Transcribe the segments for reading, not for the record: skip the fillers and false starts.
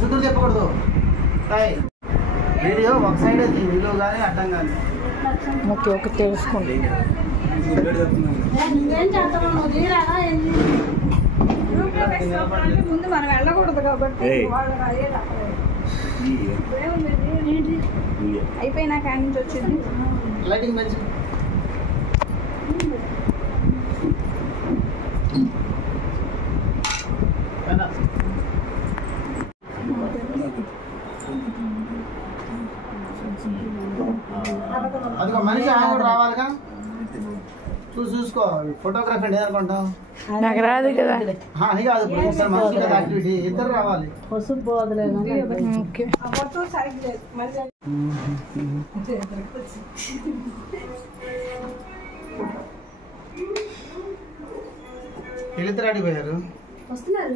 సుతులు చెప్పకూడదు. వీడియో ఒక side video కానీ అడ్డం కానీ. ఓకే ఓకే తెలుసుకోండి. ముందు మనం వెళ్ళకూడదు కాబట్టి అయిపోయినా కాడి నుంచి వచ్చింది లైటింగ్ మంచి. అదిగో మనిషి ఆయన కూడా రావాలిగా. చూసుకో ఫోటోగ్రఫీ అంటే ఏదనుకుంటాం నాకు రాదు కదా. అని కాదు మనిషి కదా యాక్టివిటీ ఇద్దరు రావాలి. పసుపు పోదలేదు. ఓకే వీళ్ళిద్దరు అడిగిపోయారు. వస్తున్నారు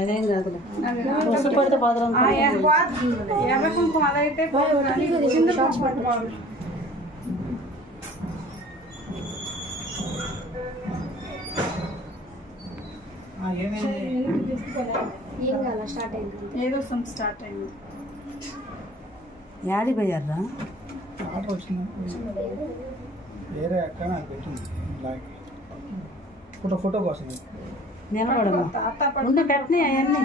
అదేం కాదు. పసుపు పడితే పోదరం. ఎర్ర కుంకుమ అదైతే చిన్న పసుపు పట్టుకోవాలి. ఏదో స్టార్ట్ అయింది. యాడి పోయారా? ఆర్డర్ వచ్చింది వేరే అక్క నాకు పెట్టింది. ఫోటో కోసం నిలబడము ఉండి పెట్టినాయి అవన్నీ.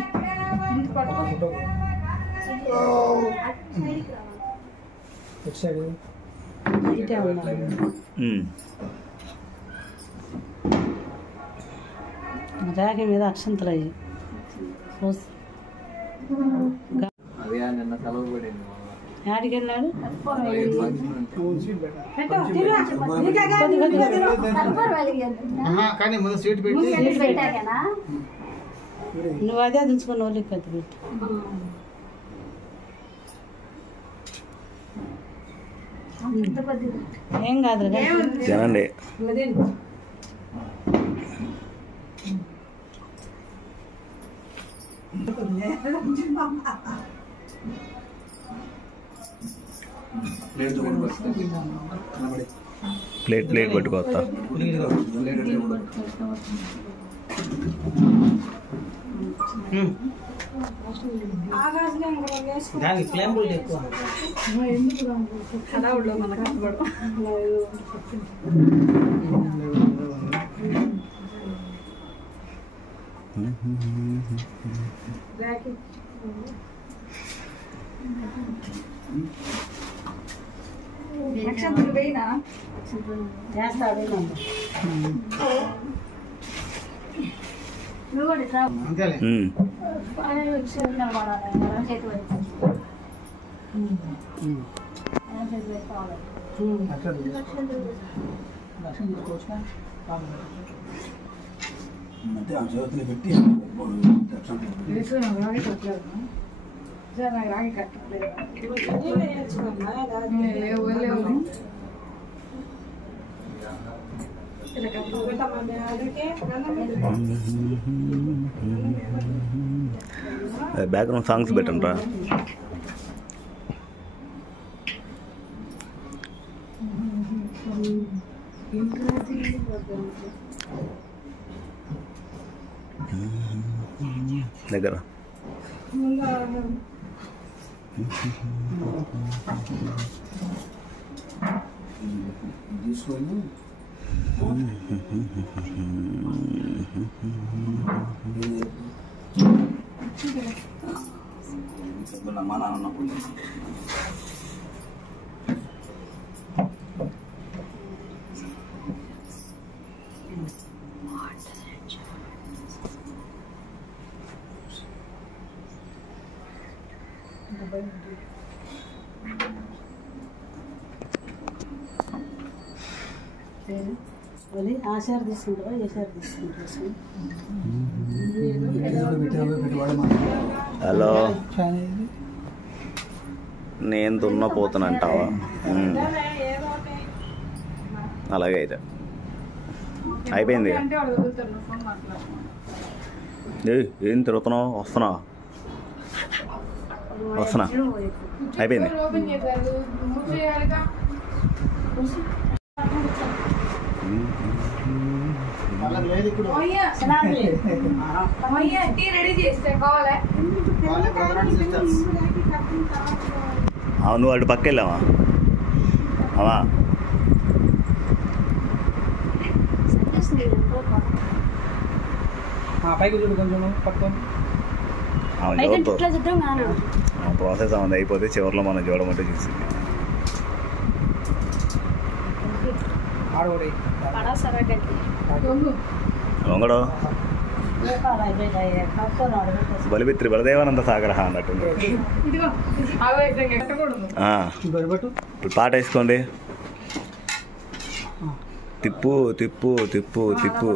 ఫోటో సైడ్ ఇటే ఉన్నాయి. రాగి మీద అక్షంతలు అయ్యి యాడికి వెళ్ళాడు. కానీ ముందు స్వీట్ పెట్టి నువ్వు అదే దించుకొని వాళ్ళకి కత్తి పెట్టి. ఏం కాదు తినండి. ప్లేట్ పట్టుకోవద్దా? దానికి ఫ్లేమ్ ఎక్కువ. అంతేలే. పెట్టి బ్యాక్గ్రౌండ్ సాంగ్స్ పెట్టండి రా. దగ్గర తీసుకొని మా నాన్న ఉన్నప్పుడు ఆశారు తీసుకుంటారా? ఏసారి తీసుకుంటారా? హలో, నేను దున్నపోతానంటావా? అలాగే అయితే అయిపోయింది. ఏం తిరుగుతున్నావు? వస్తున్నా అయిపోయింది. లేదు ఇప్పుడు రెడీ చేస్తే కావాలా నువ్వు అటు పక్క వెళ్ళావా? అవా పైకి చూడు కొంచెం పట్టుకొని ప్రాసెస్ అవుతుంది అయిపోతే చివరిలో మనం చూడమంటే చూసింది. వంగడు బలిదేవానంద సాగర అన్నట్టు. ఇప్పుడు పాట వేసుకోండి. తిప్పు తిప్పు తిప్పు తిప్పు.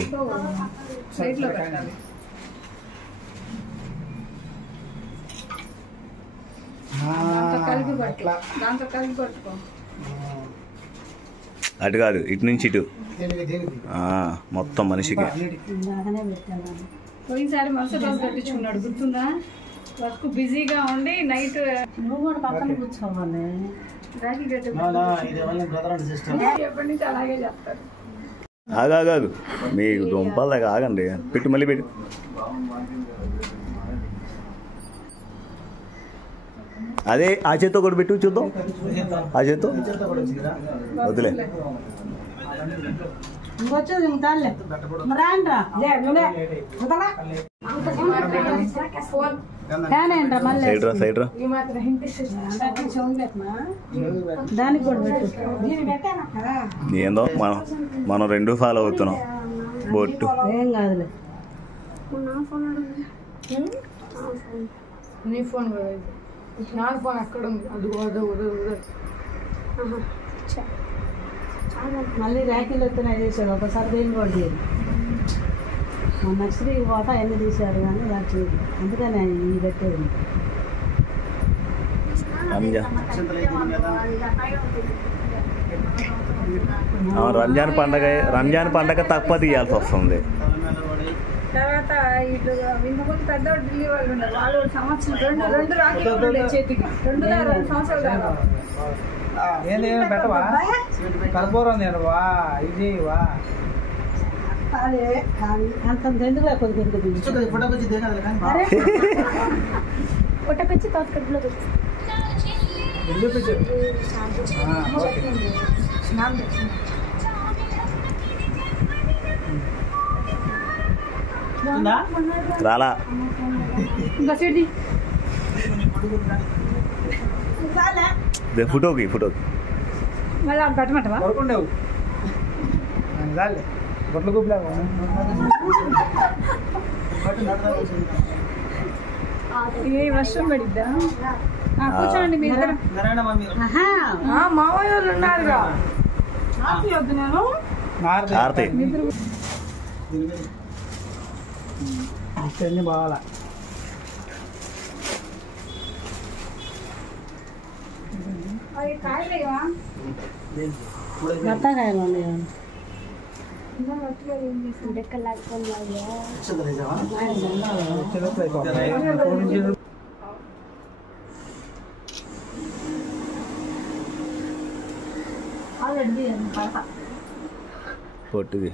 అటు కాదు, ఇటు నుంచి ఇటు మొత్తం మనిషికి. పోయినసారి మరుసటి రోజు కట్టించుకున్నాడు గుర్తుందా? వర్క్ బిజీగా ఉండి నైట్ నువ్వు కూడా పక్కన కూర్చోవాలి. ఎప్పటి నుంచి అలాగే చెప్తారు. ఆగాగు మీ దుంపల దగ్గర ఆగండి. పెట్టు మళ్ళీ పెట్టు. అదే ఆ చేత్తో కూడా పెట్టు చూద్దాం. ఆ చేత్తో వదిలే. ఇంకొచ్చేది ఇంకాలే రాండ్రా సైడ్ రా సైడ్ రా. దానికి కూడా పెట్టు. ఏందో మనం రెండు ఫాలో అవుతున్నాం. బొట్టు ఏం కాదులే. నీ ఫోన్ నా ఫోన్ అక్కడ ఉంది. అది మళ్ళీ ర్యాకిల్ ఎత్తున చేశాడు. ఒకసారి దేని కూడా చేయదు. మొన్న శ్రీ కోట ఎన్ని తీశాడు కానీ ఇలా చేయదు. అందుకని ఈ పెట్టేది. రంజాన్ పండగ తక్కువ తీయాల్సి వస్తుంది. తర్వాత ఇటు ఇంతకుముందు పెద్దవాడు ఢిల్లీ వాళ్ళు ఉన్నారు. వాళ్ళు సంవత్సరం రెండు రాఖీలు చేతికి 2 సంవత్సరాలు దాకా. ఏంది పెట్టవా? కలపూరం తినవా? ఇది వా అంత ఎందుకు కొద్దిగా పుట్టకొచ్చి తోటకట్టులో రాలా ఫోటోకి మళ్ళీ పెట్టమంటవా? కొరకుండేవు గొడ్ల గుబ్బులా వర్షం పడిద్దా? కూర్చోండి మీ ఇద్దరు. మావయ్య వాళ్ళు ఉన్నారుగా. వద్దు నేను అన్ని బాగాల బత్తాకాయలు ఉన్నాయి. పొట్టిది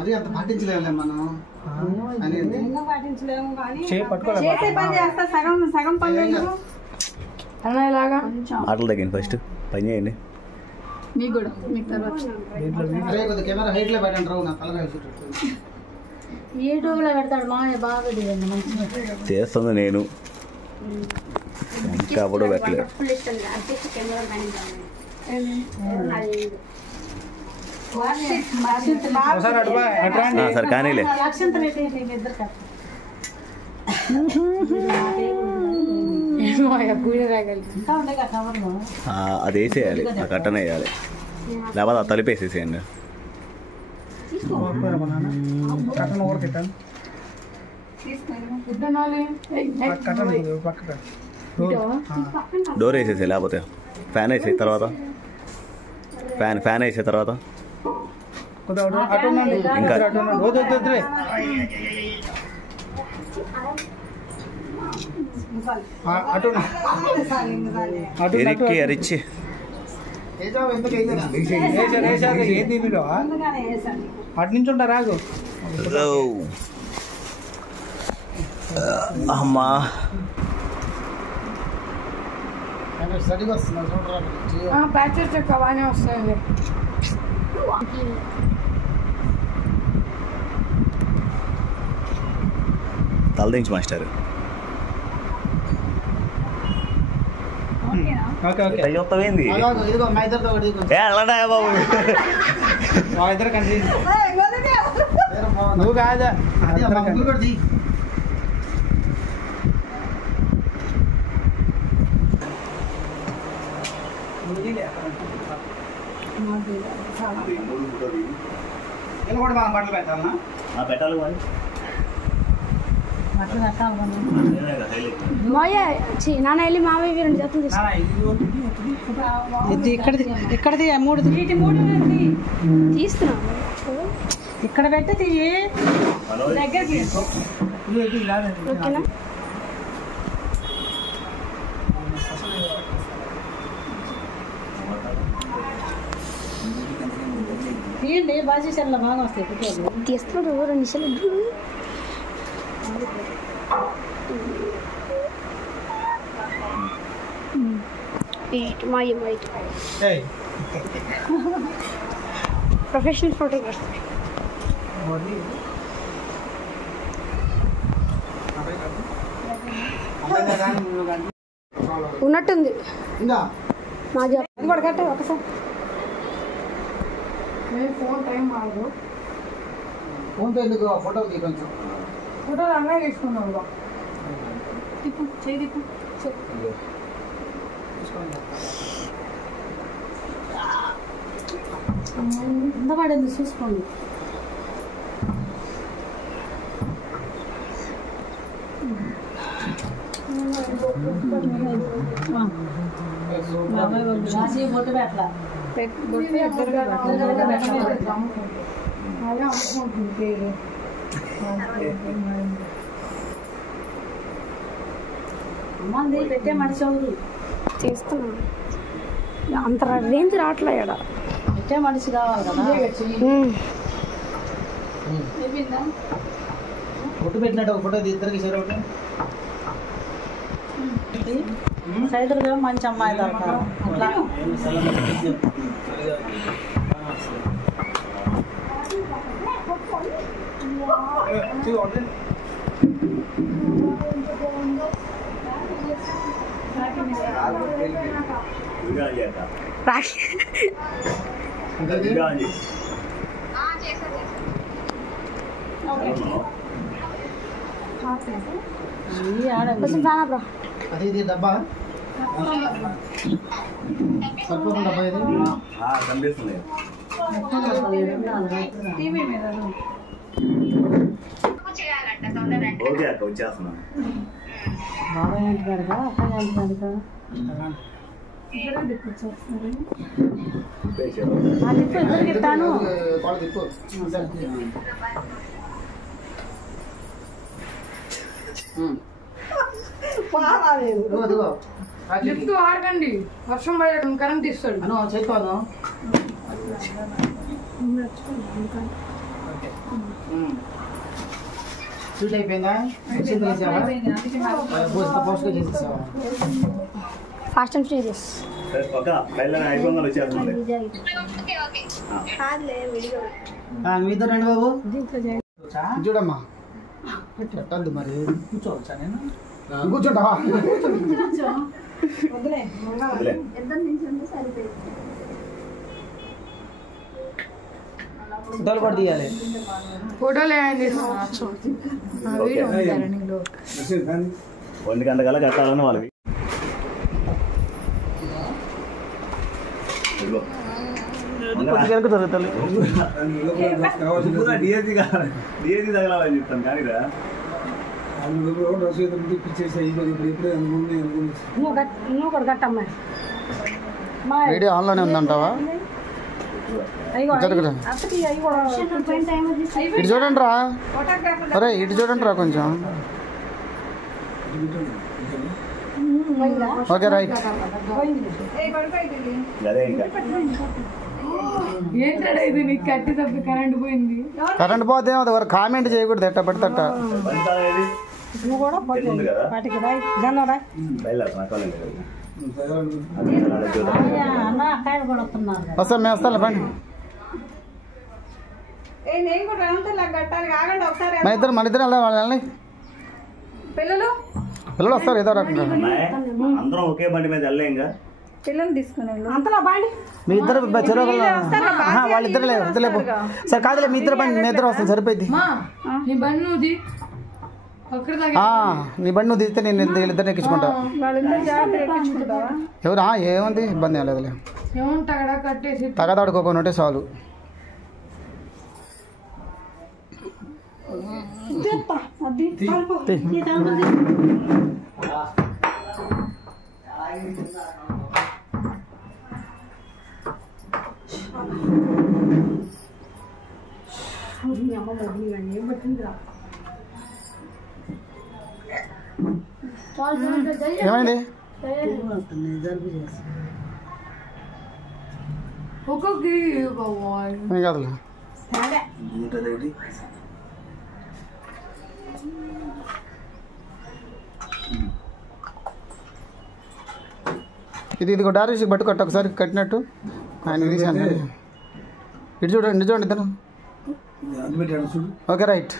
అది అంత పాటించలేము మనం. పాటించలేము కానీ చేసే పని చేస్తా. సగం పని అన్నలాగా ఆటలు తగ్గింది. ఫస్ట్ పని చేయండి. మీకు కూడా మీకు తర్వాత కెమెరా హైట్ లో పెట్టండి. రావు నా తలగా యూట్యూబ్లో పెడతాడు. మామయ్య బాగా మంచిగా చేస్తుంది. నేను ఇంకా అప్పుడు పెట్టలేదు. సరే కానీలే. అది వేసేయాలి. ఆ కట్టన వేయాలి. లేకపోతే ఆ తలిపేసేసేయండి. కట్టను ఊరకెట్టాను. డోర్ వేసేసాయి. లేకపోతే ఫ్యాన్ వేసేయి. తర్వాత ఫ్యాన్ వేసే తర్వాత ఇంకా ఇరికి అరిచి అటు నుంచి ఉంటా రాగు అమ్మా సరిగా వస్తున్నా ప్యాచెస్ చెక్క బాగానే వస్తాయండి. తలదించి మాస్టర్ ఏంది ఇదిగో మా ఇద్దరితో ఒకటి అలాడా బాబు మా ఇద్దరు కంటే నువ్వు కాదా కూడా మనం బట్టలు పెట్టాలన్నా పెట్టాలి నాన్న వెళ్ళి మామయ్య రెండు జతలు ఇక్కడది మూడు తీస్తున్నా ఇక్కడ పెట్టి తీయి దగ్గరికి ఓకేనా. తీయండి బాజీసర్లో బాగా వస్తాయి ఫోటోలు. తీస్తున్నాడు 2 నిమిషాలు. ప్రొఫెషనల్ ఫోటోగ్రాఫర్ ఉన్నట్టుంది. మా జాబ్ కూడా కట్ట ఒకసారి ఫోన్ టైం కాదు. ఫోన్తో ఎందుకు ఫోటోలు తీ కొంచెం ఫోటోలు అన్నీ తీసుకున్నాం. తిప్పు చేయి తిప్పు. ఎంత పడింది చూసుకోండి. బొట్టు పెట్టలా అమ్మంది పెట్టే మనిషి అవుతుంది. చేస్తున్నాను. అంత రేంజ్ రావట్లే ఇక్కడ. పెట్టే మనిషి కావాలి కదా. ఫోటో పెట్టినట్టు ఒక ఫోటో ఇద్దరికి సరే ఒకటి సైదులుగా మంచి అమ్మాయి దొరకాలి. అట్లా అది ఇది డబ్బా సరిపోకుండా డబ్బా ఇది కనిపిస్తుంది. ఓకే అక్క వచ్చేస్తున్నాను. బాబాయ్ అంటున్నాడు కదా అక్కడే అంటున్నాడు కదా. ఆ తిప్పు ఇద్దరికి ఇస్తాను. కాళ్ళు తిప్పు ఇదిగో లిఫ్ట్ ఆడకండి, వర్షం పడే కరెంట్ తీస్తాడు. అను చెప్పాను స్వీట్ అయిపోయిందా? పోస్ట్గా చేసేసావా? Fast and furious. మీ ఇద్దరు రండి బాబు. చూడమ్మా పెట్టద్దు మరి. కూర్చోవచ్చా? నేను కూర్చుంటావా? ఫోటోలు కూడా తీయాలి. ఫోటోలు వేయండి. 1 గంట కల్లా కట్టాలని వాళ్ళకి. డిఎస్సి తగలాలని చెప్తాను కానీ నువ్వు కూడా కట్టమ్మా. వీడియో ఆన్లోనే ఉందంటావా? జరగరా అత్తకి అవి కూడా ఇటు చూడండి రా అరే ఇటు చూడండి రా కొంచెం ఓకే రైట్ అదే ఇంకా ఏంటంటే ఇది నీకు కట్టి తప్పి కరెంట్ పోయింది. కరెంట్ పోతే ఎవరు కామెంట్ చేయకూడదు ఎట్ట పడితే అట్ట నువ్వు కూడా వాటికి రాయి గన్న రాయి అన్న అక్కాయలు కూడా వస్తున్నారు. వస్తాం మేము వస్తాం బండి నేను కూడా రాంతో నాకు కట్టాలి. ఆగండి ఒకసారి. మన ఇద్దరు వెళ్ళాలి వాళ్ళని పిల్లలు వస్తారు ఏదో రకంగా అందరం ఒకే బండి మీద వెళ్ళే ఇంకా పిల్లలు తీసుకుని అంతలో బాండి మీ ఇద్దరు వాళ్ళిద్దరు లేవు సరే కాదులే మీ ఇద్దరు బండి మీ ఇద్దరు వస్తాం సరిపోయింది నీ బండి నువ్వు నీ బండి నువ్వు తీస్తే నేను వీళ్ళిద్దరిని ఎక్కించుకుంటా వాళ్ళిద్దరు జాగ్రత్త ఎక్కించుకుంటావా? ఎవరా ఏముంది ఇబ్బంది ఏం లేదులే ఏముంటా కట్టేసి తగదాడుకోకుండా ఉంటే చాలు ఏమైంది ఏం కాదులే ఇదిగో డారేసి పట్టుకొట్ట ఒకసారి కట్టినట్టు ఆయన తీసాను ఇటు చూడండి ఇద్దరు ఓకే రైట్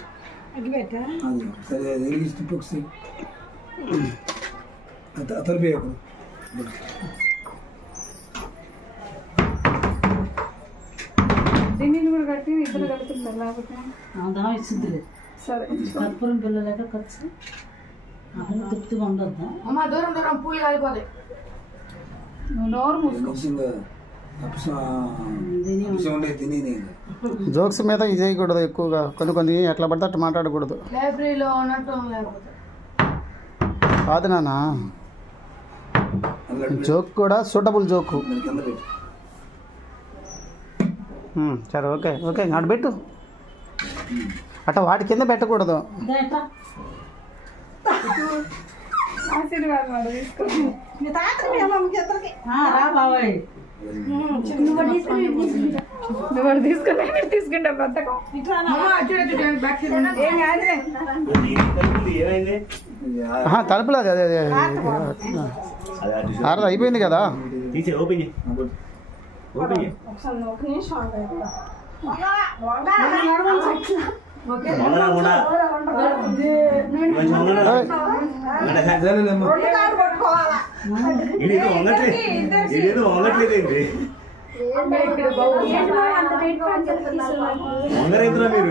దీన్ని కూడా కట్టి ఇద్దరు కలుపుతారు లేకపోతే ఇచ్చింది సరే. కర్పూరం పిల్లలేక ఖర్చు అసలు తృప్తిగా ఉండొద్దా అమ్మ దూరం దూరం పూలు కాలిపోతాయి. నువ్వు నోరు మూసుకో. జోక్స్ మీద ఇది చేయకూడదు ఎక్కువగా కొన్ని ఎట్లా పడితే అట్లా మాట్లాడకూడదు లైబ్రరీలో ఉన్నట్టు లేకపోతే కాదు నాన్న జోక్ కూడా సూటబుల్ జోకు సరే ఓకే ఓకే అటు పెట్టు అట్లా వాటి కింద పెట్టకూడదు ఆశీర్వాదం వాడు తీసుకోండి. రా బాబాయ్ నువ్వు వాడు తీసుకుని తీసుకుంటా బద్దకం. ఏం కాదులే. ఏమైంది తలుపులు అదే అదే ఆరదు అయిపోయింది కదా తీసే ఓపెన్ చేయి ఓపెన్ చేయి ఒక నిమిషం ఆగండి. వంగనా కూడా కొంచెం వంగనా రెండు కాళ్ళు పట్టుకోవాలా? ఇదేదో వంగట్లేదేంటి వంగరైతున్నా మీరు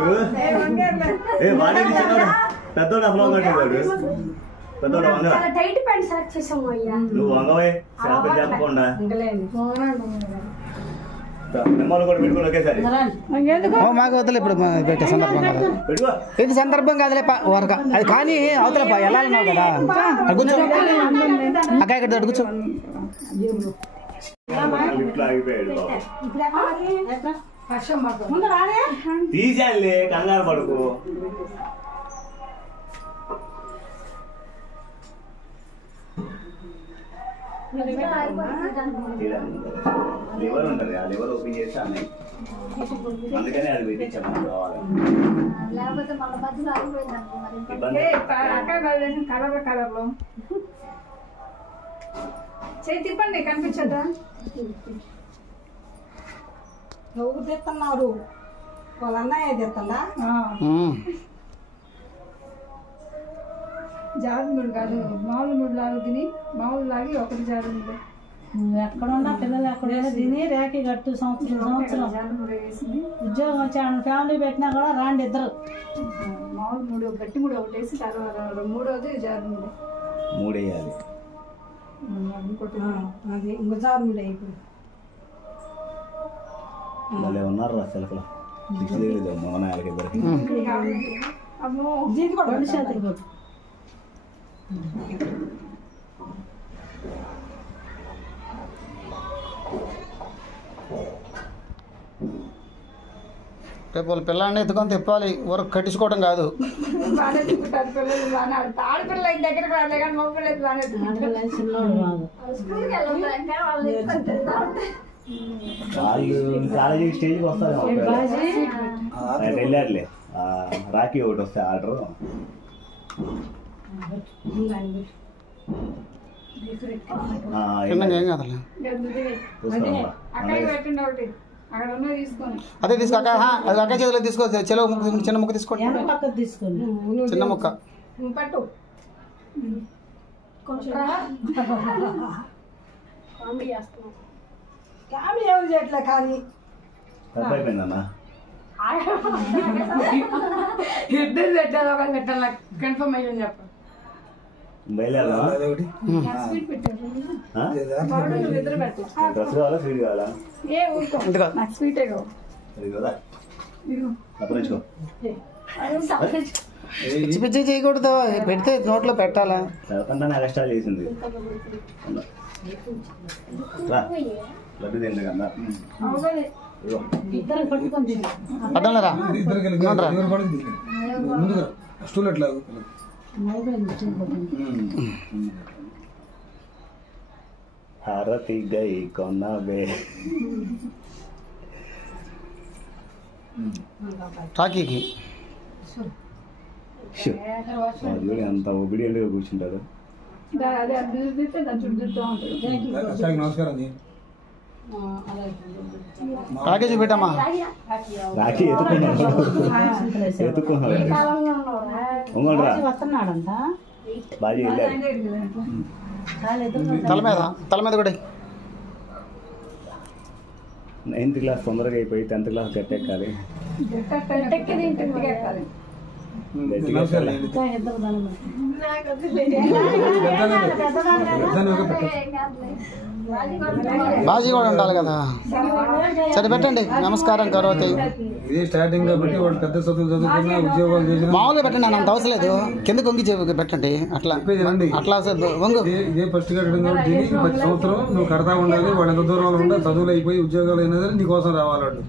వాడే పెద్దోడు అసలు వంగట్లేదు పెద్దోడు వంగరా నువ్వు వంగవే శాపం చెప్పకుండా నిమ్మలు కూడా పెట్టుకుని ఒకేసారి మాకు వద్దలే ఇప్పుడు పెట్టే సందర్భం కదా పెట్టుకో ఇది సందర్భం కాదులే వరక అది కానీ అవతల వెళ్ళాలన్నావు కదా అది కూర్చో అక్క ఇక్కడ కూర్చో లిఫ్ట్లో ఆగిపోయాడు బాబు తీసేయాలి కంగారు పడుకు లివర్ ఉంటుంది ఆ లివర్ ఓపెన్ చేస్తే అన్నీ అందుకని అది పెట్టించాము కావాలి కలర్ కలర్లో చేయి తిప్పండి కనిపించద్దా? నువ్వు తెస్తున్నారు వాళ్ళ అన్నయ్య తెస్తుందా జారుముడు కాదు మామూలు ముడు లాగు తిని మామూలు లాగి ఒకటి జారుముడు. నువ్వు ఎక్కడున్నా పిల్లలు ఎక్కడైనా తిని రేఖ కట్టు సంవత్సరం జారుముడు వేసింది ఉద్యోగం వచ్చి ఫ్యామిలీ పెట్టినా కూడా రాండి ఇద్దరు మామూలు ముడు గట్టి ముడు ఒకటి వేసి తర్వాత మూడోది జారుముడు మూడేయాలి ఇంకోటి అది ఇంకో జారుముడు అయిపోయింది వాళ్ళు ఉన్నారు రా సెలకులు లేదు మొన్న ఇద్దరికి అమ్మో దీనికి కూడా రెండు చేతులు కొట్టు రేపు వాళ్ళ పిల్లల్ని ఎత్తుకొని తిప్పాలి ఊరకు కట్టించుకోవడం కాదు. బాగానే తిప్పుతారు పిల్లలు, బాగానే ఆడుతారు. ఆడపిల్లలు అయితే దగ్గరకు రాలే కానీ మగ పిల్లలు బాగానే తిప్పుతారు. చిన్నోడు బాగా స్కూల్కి వెళ్ళాలి కానీ వాళ్ళు వాళ్ళు కాలేజీ స్టేజ్కి వస్తారు వెళ్ళారులే. రాఖీ ఒకటి వస్తే ఆర్డర్ చిన్నగా ఏం కాదులే. అక్కడికి పెట్టండి ఒకటి, అక్కడ ఉన్నది తీసుకొని. అదే తీసుకో అక్క, అది అక్క చేతిలో తీసుకో. చెలవు ముక్క, చిన్న ముక్క తీసుకోండి. వెనక పక్కకు తీసుకోండి. చిన్న ముక్క పట్టు కామెడీ ఎవరు చేయట్లే కానీ తప్పైపోయిందన్నా. ఇద్దరు పెట్టారు ఒక పెట్టాలి కన్ఫర్మేషన్ చెప్ప బయలుదేరదా? స్వీట్ పెట్టారు ఇద్దరు పెట్టారు. డ్రెస్ కావాలా స్వీట్ కావాలా? ఏ ఊరుకో నాకు స్వీటే కావు. అది కదా అప్పరించుకో. పిచ్చి పిచ్చి చేయకూడదు, పెడితే నోట్లో పెట్టాలా. చదవకుండా నాకు కష్టాలు చేసింది. రా లడ్డు తింది కదా. ఇద్దరు పట్టుకొని తిను. పడ్డాలరా ముందుగా స్టూల్ ఎట్లా హారతి గై కొనవే. రాఖీకి అంత ఒబిడియంట్గా కూర్చుంటారు. అదే అది చూపిస్తే దాని చుట్టూ ఉంటుంది. నమస్కారం. రాఖీ చూపెట్టమ్మా. రాఖీ ఎత్తుకున్నారు. వస్తున్నాడంట బాజీ వెళ్ళారు. తల మీద కూడా 9th క్లాస్ తొందరగా అయిపోయి 10th క్లాస్ గట్టెక్కాలి. బాజీ కూడా ఉండాలి కదా. సరే పెట్టండి. నమస్కారం కరోతి. ఇది స్టార్టింగ్ కాబట్టి వాడు పెద్ద చదువులు చదువుకున్నా ఉద్యోగాలు చేసిన మామూలుగా పెట్టండి, అంత అవసరం లేదు. కింద కొంగి పెట్టండి. అట్లా అట్లా వంగు. ఇదే ఫస్ట్ కట్టడం కాబట్టి ప్రతి సంవత్సరం నువ్వు కడతా ఉండాలి. వాడు ఎంత దూరంలో ఉండాలి, చదువులు అయిపోయి ఉద్యోగాలు అయినా సరే నీకోసం రావాలి వాడు.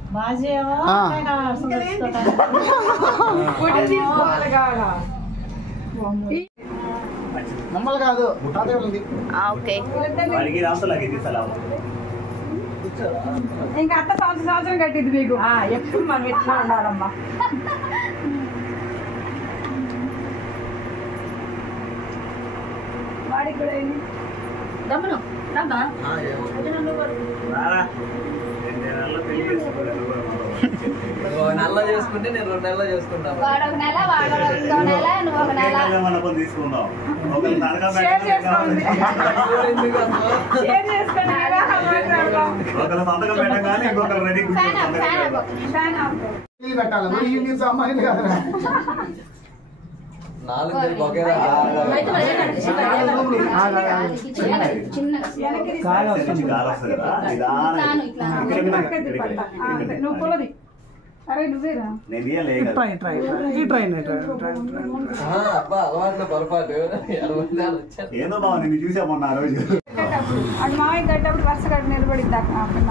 మమ్మల్ని కాదు వాడికి రాస్తలాగే తీసాలా? ఇంకా అత్త సంవత్సరం కట్టింది మీకు. ఎప్పుడు మనం ఎట్లా ఉండాలమ్మా. వాడికి కూడా ఏంది దమ్మను నెల చేసుకుంటే నేను 2 నెలలు చేసుకుంటాను. తీసుకుందాం. ఒకరు సంతకం పెట్టగానే ఇంకొకరు రెడీ పెట్టాలి. అమ్మాయిని కాదు. 4 ఒకేలా నువ్వు పొలది. అరే నువ్వేరా అబ్బా అలవాట్ల పొరపాటు. ఏదో బాగుంది. నేను చూసామన్నా ఆ రోజు. అది మామయ్య కట్టేటప్పుడు వరుస కట్టి నిలబడిద్దా పిల్ల.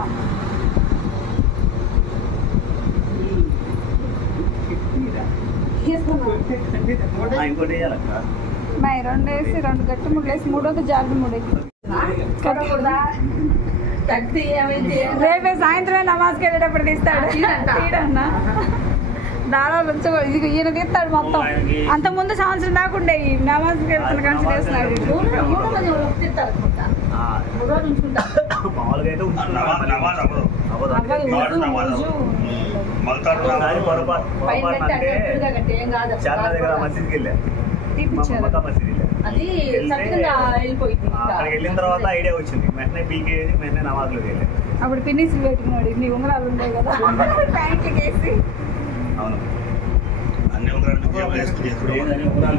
ఇంకోటి వేయాలక్క. మా 2 వేసి 2 గట్టి 3 వేసి 3 జాగ్రత్త 3 రేపే సాయంత్రమే నమాజ్కి వెళ్ళేటప్పుడు తీస్తాడు. తీడన్నా దారాలు ఉంచకూడదు. ఇది ఈయన తీస్తాడు మొత్తం. అంత ముందు సంవత్సరం దాకా ఉండే ఈ నమాజ్కి వెళ్తున్న కంచి చేస్తున్నాడు. మామూలుగా అయితే చాలా దగ్గర మసీద్కి వెళ్ళా. అక్కడికి వెళ్ళిన తర్వాత ఐడియా వచ్చింది. వెంటనే పీకేసి వెంటనే నమాజ్లోకి వెళ్ళా. అప్పుడు పిన్నిసి పెట్టుకున్నాడు. నీ ఉంగరాలు ఉంటాయి కదా ప్యాంట్కి వేసి. అవును, అన్ని ఉంగరాలు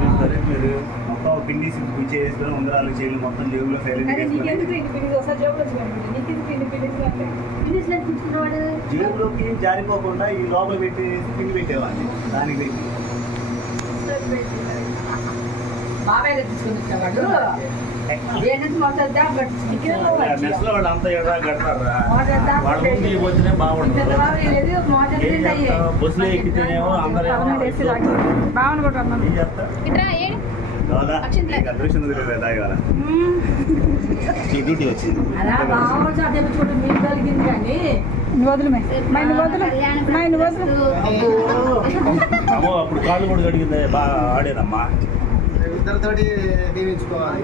చూస్తారు మీరు. మొత్తం పిన్నిసి చేసుకుని ఉంగరాలు చేయలు మొత్తం జేబులో జేబులోకి జారిపోకుండా ఈ లోపల పెట్టి పిన్ని పెట్టేవాడిని. దానికి పెట్టి మెస్లో వాళ్ళు అంతా కడతారా? వాళ్ళు వచ్చినా బాగుంటుంది. అయితే అయ్యే బస్సులో ఎక్కితేనేమో అందరూ బావని కూడా అన్నాను డ్యూటీ వచ్చింది వదులు వదులు అమ్మో అప్పుడు కాళ్ళు కూడా కడిగింది బాగా ఆడేదమ్మా ఇద్దరితోటి దీవించుకోవాలి.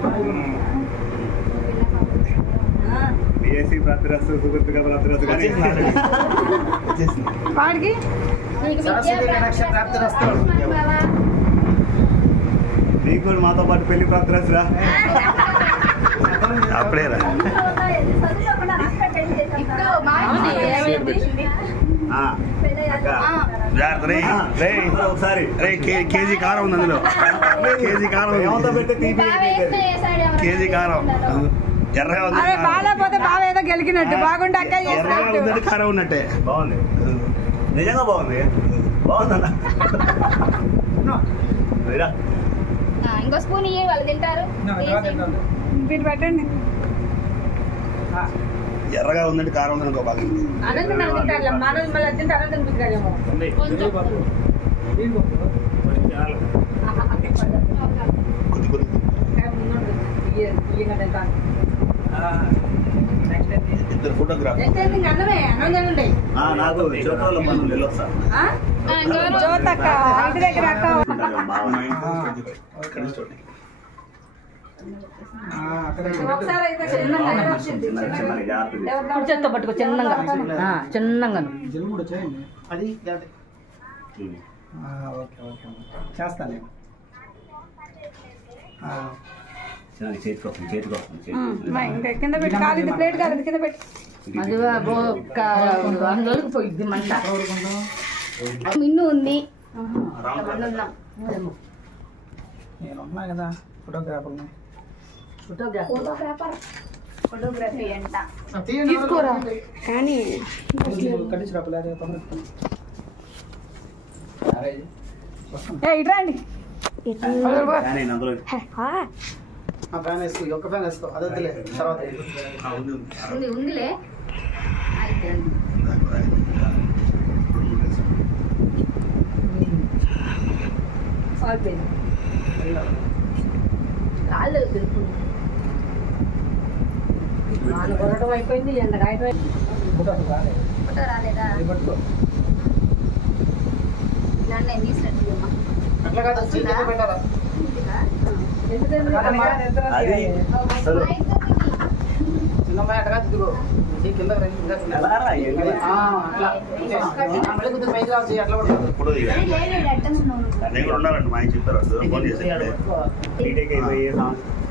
బిఎస్సీ ప్రాప్తిరస్తు సుకృతిగా ప్రాప్తిరస్తు కానీ వాడికి సరస్వతి కటాక్ష ప్రాప్తిరస్తు. నీకు మాతో పాటు పెళ్లి ప్రాప్తిరస్తురా అప్పుడేరా ఒకసారి కేజీ కారం ఉంది అందులో కేజీ కారం కేజీ కారం ఎర్రగా ఉంది అరే బాగాలేకపోతే బాగా ఏదో గెలికినట్టు బాగుంటే అక్క ఎర్రగా ఉందంటే కారం ఉన్నట్టే బాగుంది నిజంగా బాగుంది బాగుందన్న ఇంకో స్పూన్ ఇయ్యి వాళ్ళు తింటారు. వీటి పెట్టండి. ఎర్రగా ఉందంటే కారం ఉందని ఇంకో బాగా కొద్ది కొద్ది ఇద్దరు ఫోటోగ్రాఫర్ నాకు చోట్ల మనం వెళ్ళొస్తా జ్యోతక్క ఇంటి దగ్గర అక్క ఒకసారి అయితే చేత్తో పట్టుకో చిన్నగా చిన్నగా అది ఓకే ఓకే చేస్తాను. ఇంకా కింద పెట్టి కాలింది ప్లేట్ కాలింది కింద పెట్టి అది అందులోకి పోయింది మంట. మిన్ను ఉంది. నేను ఉన్నా కదా ఫోటోగ్రాఫర్. ఫోటోగ్రఫీ అంట తీసుకోరా కానీ ఇట్రండి. ఫ్యాన్ వేసుకో ఒక్క ఫ్యాన్ వేసుకో అదే తర్వాత ఉందిలే. కాళ్ళు కొరటం అయిపోయింది ఎండ కాయటం ఫోటో రాలేదా? నన్ను తీసినట్టు అట్లా కాదు పెట్టారా చిన్నమ్మాయి అట్లా కాదు ఇదిగో కింద ఉండాలండి మా చెప్పారు ఫోన్ చేసి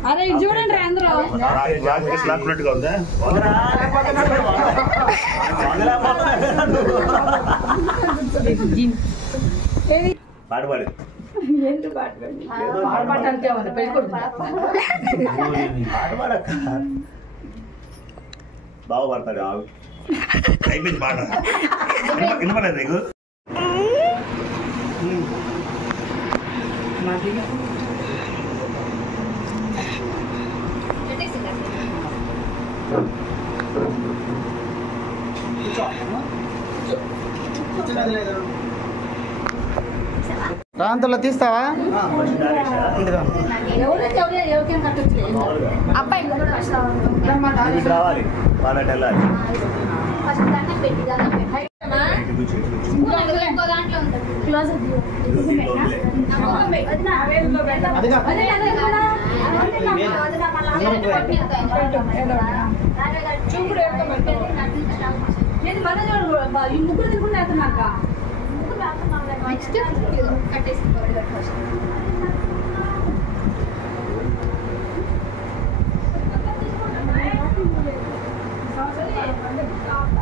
అరే ఇది చూడండి అందరూ లాక్కున్నట్టుగా ఉందా పాట పాడు బాగా పడతాడు అయిపోయింది పాట వినపలేదు నీకు రాంతలో తీస్తావా? అబ్బాయి రావాలి వాళ్ళకి వెళ్ళాలి ఇంకో దాంట్లో ఉంటుంది క్లోజ్ ఈ ముగ్గురు తిరుగుతున్నాక నెక్స్ట్ కట్టేసి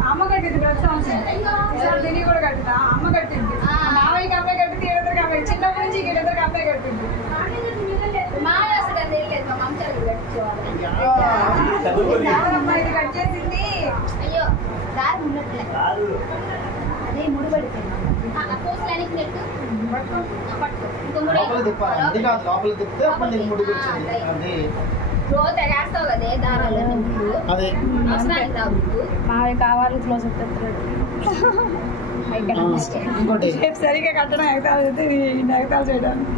అమ్మ కట్టింది ప్రతి సంవత్సరం తిని కూడా కట్టింది. అమ్మ కట్టింది మావయ్యకి అమ్మాయి కట్టింది ఈడద్దరికి అమ్మాయి చిన్నప్పటి నుంచి ఈడద్దరికి అమ్మాయి కట్టింది. అమ్మాయి కట్ చేసింది. అయ్యో దారి ఉండట్లేదు అదే ముడి పడిపోయింది తెగేస్తావు కదే దారాలు అదే అవసరానికి మావి కావాలి క్లోజ్ అప్ ఇంకోటి రేపు సరిగ్గా కట్టడం ఎగతాలు చేస్తే ఎగతాలు చేయడానికి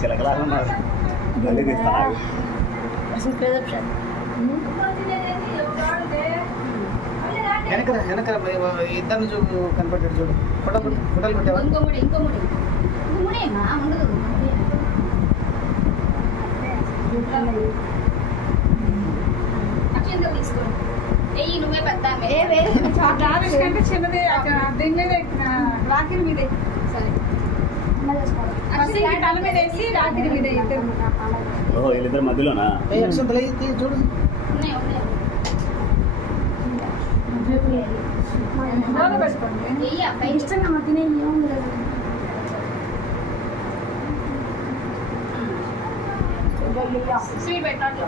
చిలకలాగా ఉన్నారు మళ్ళీ తీస్తాను వెనక ఇద్దరిని చూపు కనపడ్డాడు చూడు ఫోటోలు పెట్టావా నువ్వే పెద్ద కంటే చిన్నది దీని మీద రాకిరి మీద తల మీద వేసి రాకిరి మీద ఓహో వీళ్ళిద్దరు మధ్యలోనా చూడు స్వీట్ పెట్టినట్లు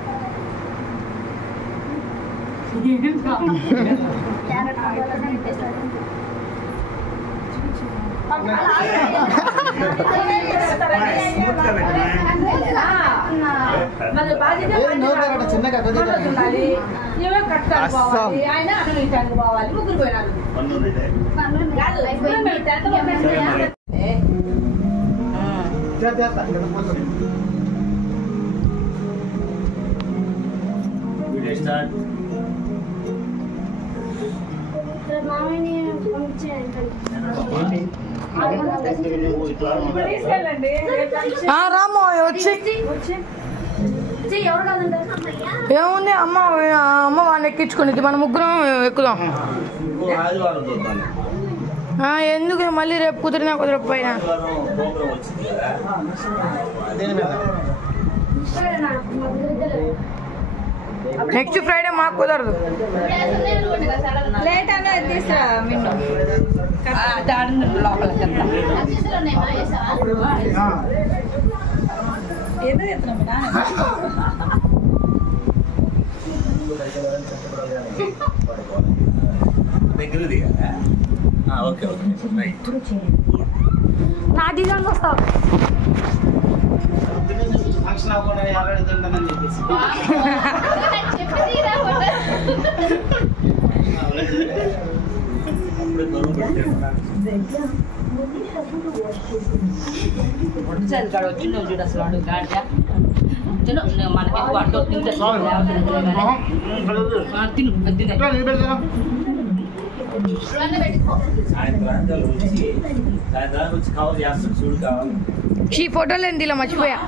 చిన్నగా స్టార్ట్ తీసుకెళ్ళండి రామో వచ్చి ఏముంది అమ్మ అమ్మ వాడిని ఎక్కించుకుని మన ముగ్గురం ఎక్కుదాం ఎందుకు మళ్ళీ రేపు కుదిరినా కుదరకపోయినా నెక్స్ట్ ఫ్రైడే మాకు కుదరదు లేట్ అన్న తీసురా విన్ను ఏదో చెప్తున్నా దగ్గరది ఓకే ఓకే రైట్ నా డిజైన్ వస్తావు ఫంక్షన్ అవ్వకుండా ఆల్రెడీ చెప్పేసి ఈ ఫోటోలు ఏంటి ఇలా మర్చిపోయా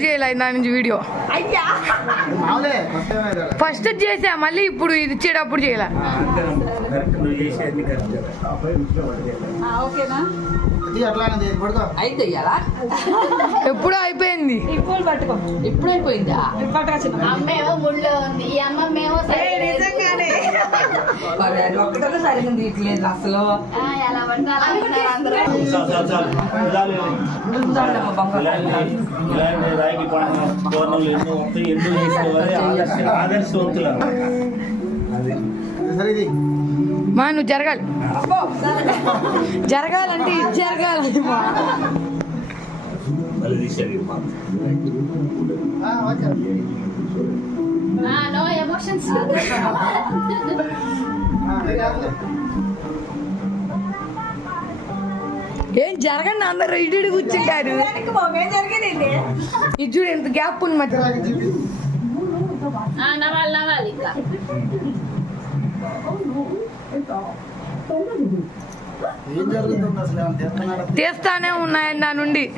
చేయాలి దాని నుంచి వీడియో ఫస్ట్ చేసా మళ్ళీ ఇప్పుడు ఇది ఇచ్చేటప్పుడు చేయాలి ఓకేనా అయితే ఎప్పుడూ అయిపోయింది పూలు పట్టుకో ఎప్పుడు అయిపోయిందా పట్టుకో చిన్న అమ్మేమో ముళ్ళో ఉంది ఈ అమ్మేమో నిజంగానే ఒక్కటే సరిగ్గా ఇట్లేదు అసలు ఎలా పడితే అలా ఉన్నారు అందరూ రాయికి కోర్నలు ఎన్నో వస్తాయి ఎన్నో చేసే ఆదర్శవంతులు మా నువ్వు జరగాలి జరగాలంటే ఇది జరగాలి మళ్ళీ తీసేది నో ఎమోషన్స్ ఏం జరగండి అందరు ఇటు కూర్చుంటారు జరిగేదండి ఇది చూడు ఎంత గ్యాప్ ఉంది మధ్య నవ్వాలి నవ్వాలి ఇంకా ఏం జరుగుతుంది అసలు తీస్తానే ఉన్నాయండి నా నుండి